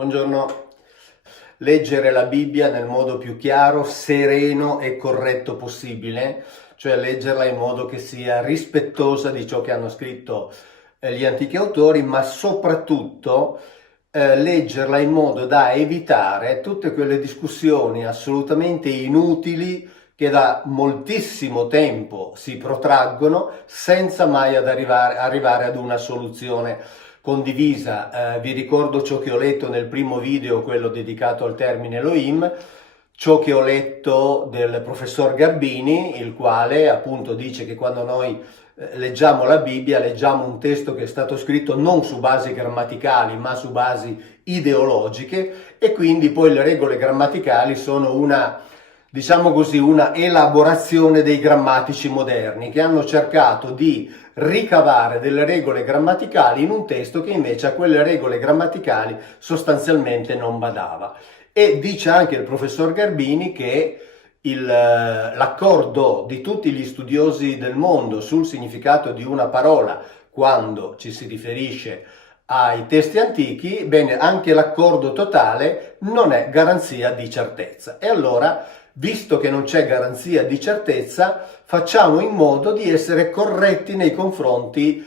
Buongiorno. Leggere la Bibbia nel modo più chiaro, sereno e corretto possibile, cioè leggerla in modo che sia rispettosa di ciò che hanno scritto gli antichi autori, ma soprattutto leggerla in modo da evitare tutte quelle discussioni assolutamente inutili che da moltissimo tempo si protraggono senza mai arrivare ad una soluzione condivisa. Vi ricordo ciò che ho letto nel primo video, quello dedicato al termine Elohim, ciò che ho letto del professor Garbini, il quale appunto dice che quando noi leggiamo la Bibbia, leggiamo un testo che è stato scritto non su basi grammaticali ma su basi ideologiche, e quindi poi le regole grammaticali sono una, diciamo così, una elaborazione dei grammatici moderni che hanno cercato di ricavare delle regole grammaticali in un testo che invece a quelle regole grammaticali sostanzialmente non badava. E dice anche il professor Garbini che l'accordo di tutti gli studiosi del mondo sul significato di una parola quando ci si riferisce ai testi antichi, bene, anche l'accordo totale non è garanzia di certezza. E allora, visto che non c'è garanzia di certezza, facciamo in modo di essere corretti nei confronti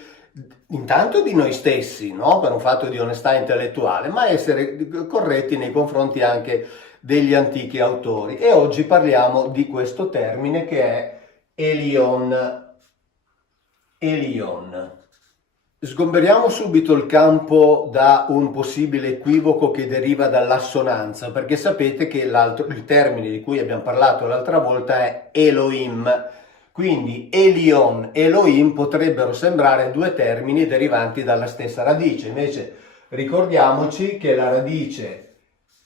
intanto di noi stessi, no? Per un fatto di onestà intellettuale, ma essere corretti nei confronti anche degli antichi autori. E oggi parliamo di questo termine che è Elion. Elion. Sgomberiamo subito il campo da un possibile equivoco che deriva dall'assonanza, perché sapete che il termine di cui abbiamo parlato l'altra volta è Elohim. Quindi Elion e Elohim potrebbero sembrare due termini derivanti dalla stessa radice, invece ricordiamoci che la radice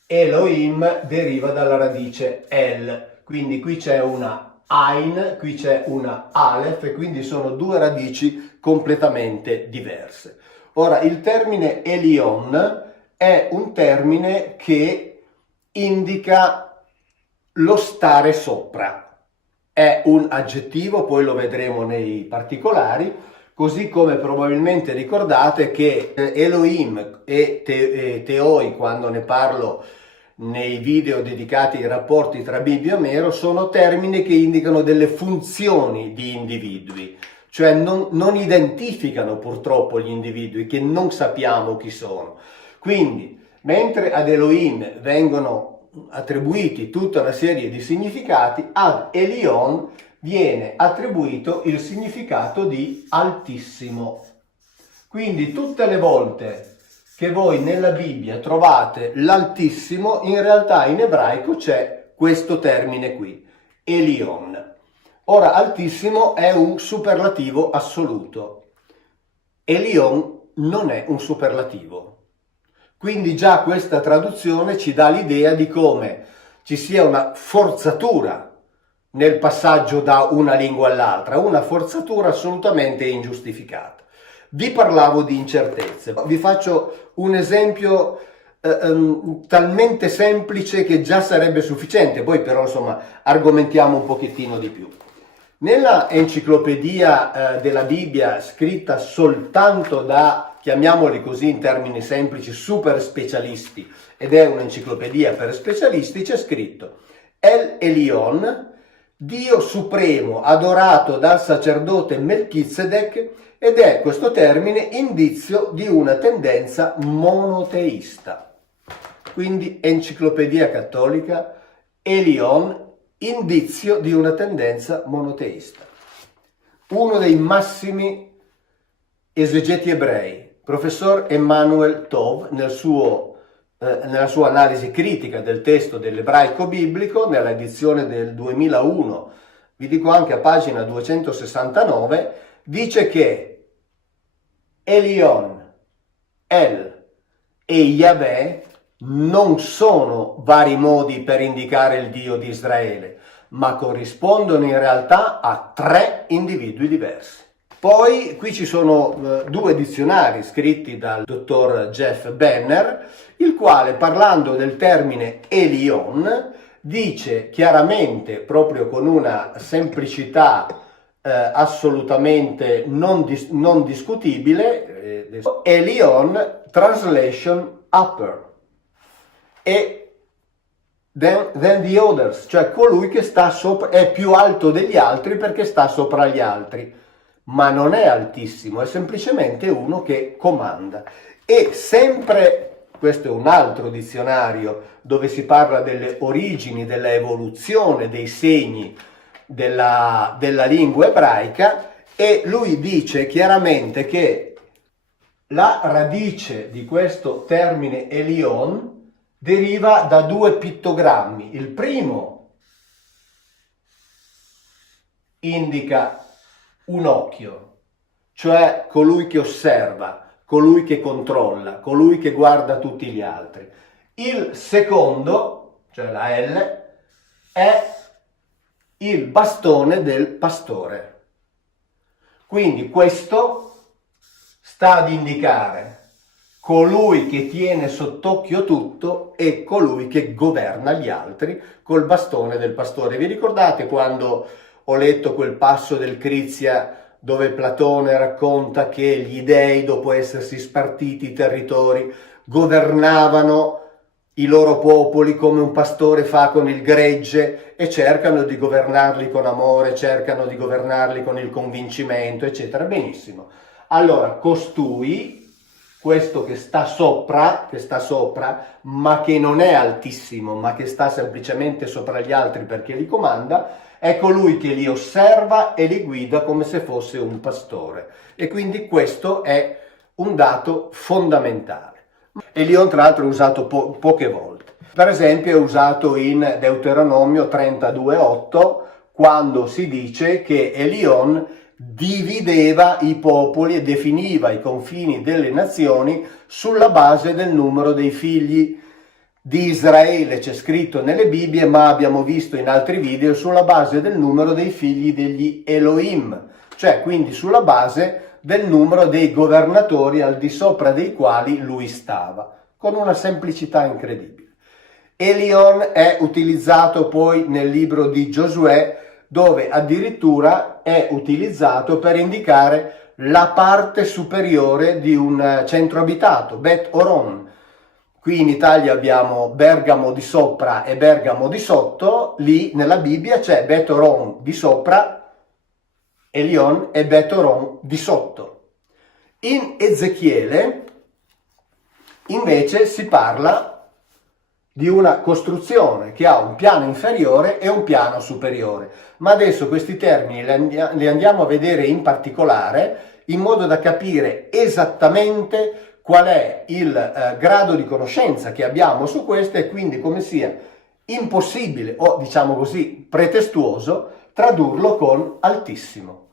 Elohim deriva dalla radice El, quindi qui c'è una Ain, qui c'è una Aleph, e quindi sono due radici completamente diverse. Ora, il termine Elion è un termine che indica lo stare sopra. È un aggettivo, poi lo vedremo nei particolari, così come probabilmente ricordate che Elohim e Teoi, quando ne parlo nei video dedicati ai rapporti tra Bibbia e Omero, sono termini che indicano delle funzioni di individui, cioè non identificano purtroppo gli individui, che non sappiamo chi sono. Quindi, mentre ad Elohim vengono attribuiti tutta una serie di significati, ad Elion viene attribuito il significato di altissimo. Quindi tutte le volte che voi nella Bibbia trovate l'altissimo, in realtà in ebraico c'è questo termine qui, Elion. Ora, altissimo è un superlativo assoluto. Elion non è un superlativo. Quindi già questa traduzione ci dà l'idea di come ci sia una forzatura nel passaggio da una lingua all'altra, una forzatura assolutamente ingiustificata. Vi parlavo di incertezze, vi faccio un esempio talmente semplice che già sarebbe sufficiente, poi però insomma argomentiamo un pochettino di più. Nella enciclopedia della Bibbia, scritta soltanto da, chiamiamoli così in termini semplici, super specialisti, ed è un'enciclopedia per specialisti, c'è scritto El Elion, Dio supremo adorato dal sacerdote Melchizedek, ed è questo termine indizio di una tendenza monoteista. Quindi enciclopedia cattolica, Elion, indizio di una tendenza monoteista. Uno dei massimi esegeti ebrei, professor Emanuel Tov, nella sua analisi critica del testo dell'ebraico biblico, nella edizione del 2001, vi dico anche a pagina 269, dice che Elion, El e Yahweh non sono vari modi per indicare il Dio di Israele, ma corrispondono in realtà a tre individui diversi. Poi qui ci sono due dizionari scritti dal dottor Jeff Benner, il quale, parlando del termine Elion, dice chiaramente, proprio con una semplicità assolutamente non discutibile, Elion translation upper. e than the others, cioè colui che sta sopra, è più alto degli altri perché sta sopra gli altri, ma non è altissimo, è semplicemente uno che comanda. E sempre, questo è un altro dizionario dove si parla delle origini, della evoluzione dei segni della lingua ebraica, e lui dice chiaramente che la radice di questo termine Elion deriva da due pittogrammi. Il primo indica un occhio, cioè colui che osserva, colui che controlla, colui che guarda tutti gli altri. Il secondo, cioè la L, è il bastone del pastore. Quindi questo sta ad indicare colui che tiene sott'occhio tutto e colui che governa gli altri col bastone del pastore. Vi ricordate quando ho letto quel passo del Crizia dove Platone racconta che gli dei, dopo essersi spartiti i territori, governavano i loro popoli come un pastore fa con il gregge e cercano di governarli con amore, cercano di governarli con il convincimento, eccetera. Benissimo. Allora, costui, questo che sta sopra, ma che non è altissimo, ma che sta semplicemente sopra gli altri perché li comanda, è colui che li osserva e li guida come se fosse un pastore. E quindi questo è un dato fondamentale. Elion tra l'altro è usato poche volte. Per esempio è usato in Deuteronomio 32:8 quando si dice che Elion divideva i popoli e definiva i confini delle nazioni sulla base del numero dei figli di Israele. C'è scritto nelle Bibbie, ma abbiamo visto in altri video, sulla base del numero dei figli degli Elohim, cioè quindi sulla base del numero dei governatori al di sopra dei quali lui stava, con una semplicità incredibile. Elion è utilizzato poi nel libro di Giosuè, dove addirittura è utilizzato per indicare la parte superiore di un centro abitato, Bet Oron. Qui in Italia abbiamo Bergamo di sopra e Bergamo di sotto, lì nella Bibbia c'è Bet Oron di sopra, Elion e Bet Oron di sotto. In Ezechiele invece si parla di una costruzione che ha un piano inferiore e un piano superiore. Ma adesso questi termini li andiamo a vedere in particolare in modo da capire esattamente qual è il grado di conoscenza che abbiamo su questo e quindi come sia impossibile o diciamo così pretestuoso tradurlo con altissimo.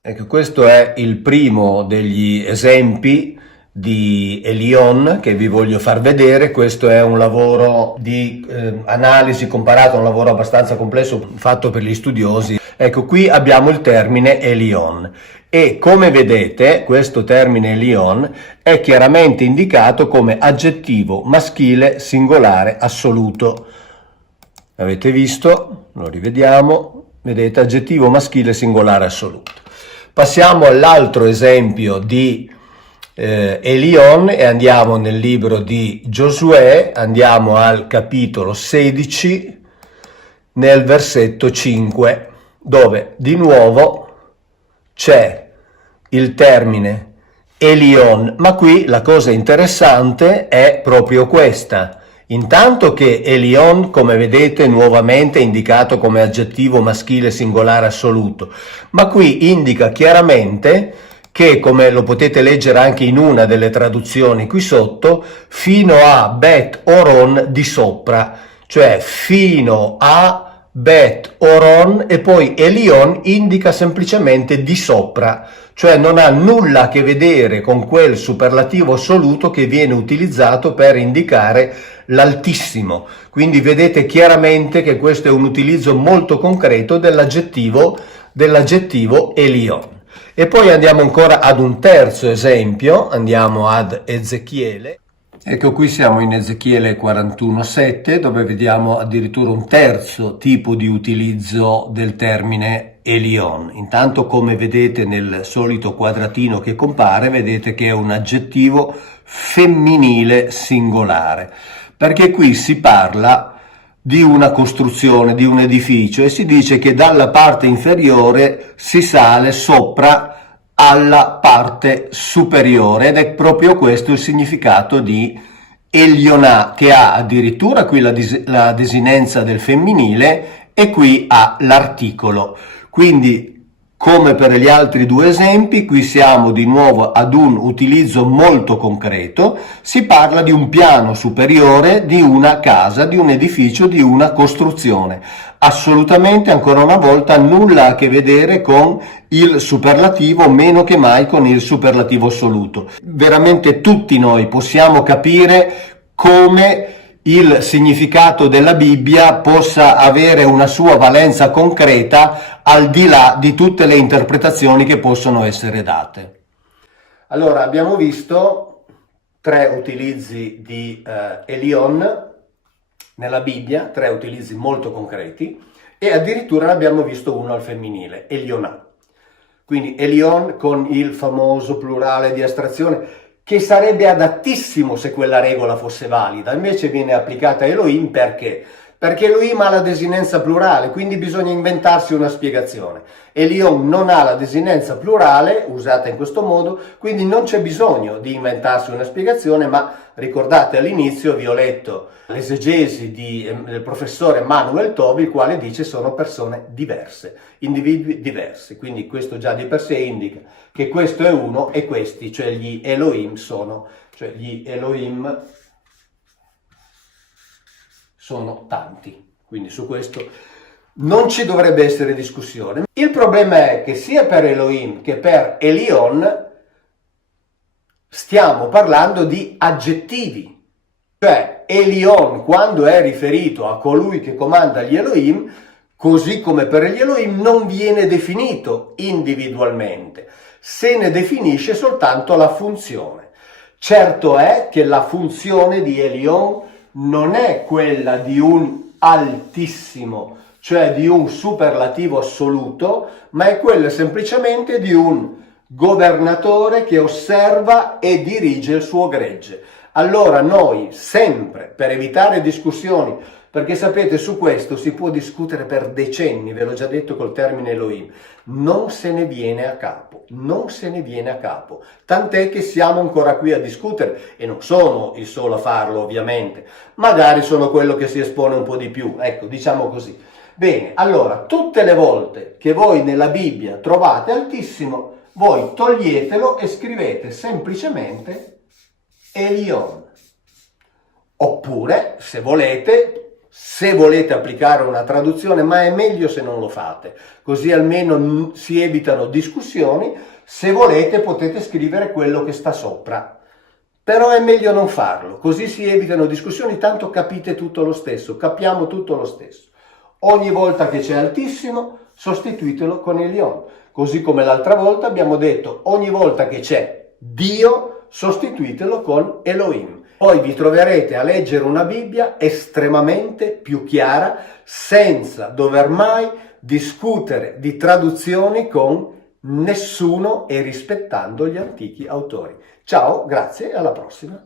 Ecco, questo è il primo degli esempi di Elion che vi voglio far vedere. Questo è un lavoro di analisi comparato a un lavoro abbastanza complesso fatto per gli studiosi. Ecco, qui abbiamo il termine Elion e come vedete questo termine Elion è chiaramente indicato come aggettivo maschile singolare assoluto. Avete visto? Lo rivediamo. Vedete, aggettivo maschile singolare assoluto. Passiamo all'altro esempio di Elion e andiamo nel libro di Giosuè, andiamo al capitolo 16 nel versetto 5 dove di nuovo c'è il termine Elion, ma qui la cosa interessante è proprio questa. Intanto che Elion, come vedete, nuovamente è indicato come aggettivo maschile singolare assoluto, ma qui indica chiaramente che, come lo potete leggere anche in una delle traduzioni qui sotto, fino a Bet Oron di sopra, cioè fino a Bet Oron e poi Elion indica semplicemente di sopra, cioè non ha nulla a che vedere con quel superlativo assoluto che viene utilizzato per indicare l'altissimo. Quindi vedete chiaramente che questo è un utilizzo molto concreto dell'aggettivo Elion. E poi andiamo ancora ad un terzo esempio, andiamo ad Ezechiele. Ecco, qui siamo in Ezechiele 41:7 dove vediamo addirittura un terzo tipo di utilizzo del termine Elion. Intanto, come vedete nel solito quadratino che compare, vedete che è un aggettivo femminile singolare. perché qui si parla di una costruzione, di un edificio, e si dice che dalla parte inferiore si sale sopra alla parte superiore, ed è proprio questo il significato di Elionà, che ha addirittura qui la desinenza del femminile e qui ha l'articolo. Quindi, come per gli altri due esempi, qui siamo di nuovo ad un utilizzo molto concreto. Si parla di un piano superiore, di una casa, di un edificio, di una costruzione. Assolutamente, ancora una volta, nulla a che vedere con il superlativo, meno che mai con il superlativo assoluto. Veramente tutti noi possiamo capire come il significato della Bibbia possa avere una sua valenza concreta al di là di tutte le interpretazioni che possono essere date. Allora, abbiamo visto 3 utilizzi di Elion nella Bibbia, 3 utilizzi molto concreti, e addirittura ne abbiamo visto uno al femminile, Elionà. Quindi Elion con il famoso plurale di astrazione, che sarebbe adattissimo se quella regola fosse valida, invece viene applicata a Elohim perché? Perché Elohim ha la desinenza plurale, quindi bisogna inventarsi una spiegazione. Elion non ha la desinenza plurale, usata in questo modo, quindi non c'è bisogno di inventarsi una spiegazione, ma ricordate all'inizio vi ho letto l'esegesi del professore Manuel Tobi, il quale dice sono persone diverse, individui diversi, quindi questo già di per sé indica che questo è uno e questi, cioè gli Elohim sono tanti, quindi su questo non ci dovrebbe essere discussione. Il problema è che sia per Elohim che per Elion stiamo parlando di aggettivi, cioè Elion quando è riferito a colui che comanda gli Elohim, così come per gli Elohim, non viene definito individualmente, se ne definisce soltanto la funzione. Certo è che la funzione di Elion non è quella di un altissimo, cioè di un superlativo assoluto, ma è quella semplicemente di un governatore che osserva e dirige il suo gregge. Allora noi sempre, per evitare discussioni, perché sapete su questo si può discutere per decenni, ve l'ho già detto col termine Elohim, non se ne viene a capo, tant'è che siamo ancora qui a discutere, e non sono il solo a farlo ovviamente, magari sono quello che si espone un po' di più, ecco, diciamo così. Bene, allora, tutte le volte che voi nella Bibbia trovate altissimo, voi toglietelo e scrivete semplicemente Elion. Oppure, se volete applicare una traduzione, ma è meglio se non lo fate, così almeno si evitano discussioni, se volete potete scrivere quello che sta sopra, però è meglio non farlo, così si evitano discussioni, tanto capite tutto lo stesso, capiamo tutto lo stesso. Ogni volta che c'è altissimo, sostituitelo con Elion, così come l'altra volta abbiamo detto, ogni volta che c'è Dio, sostituitelo con Elohim. Poi vi troverete a leggere una Bibbia estremamente più chiara, senza dover mai discutere di traduzioni con nessuno e rispettando gli antichi autori. Ciao, grazie e alla prossima.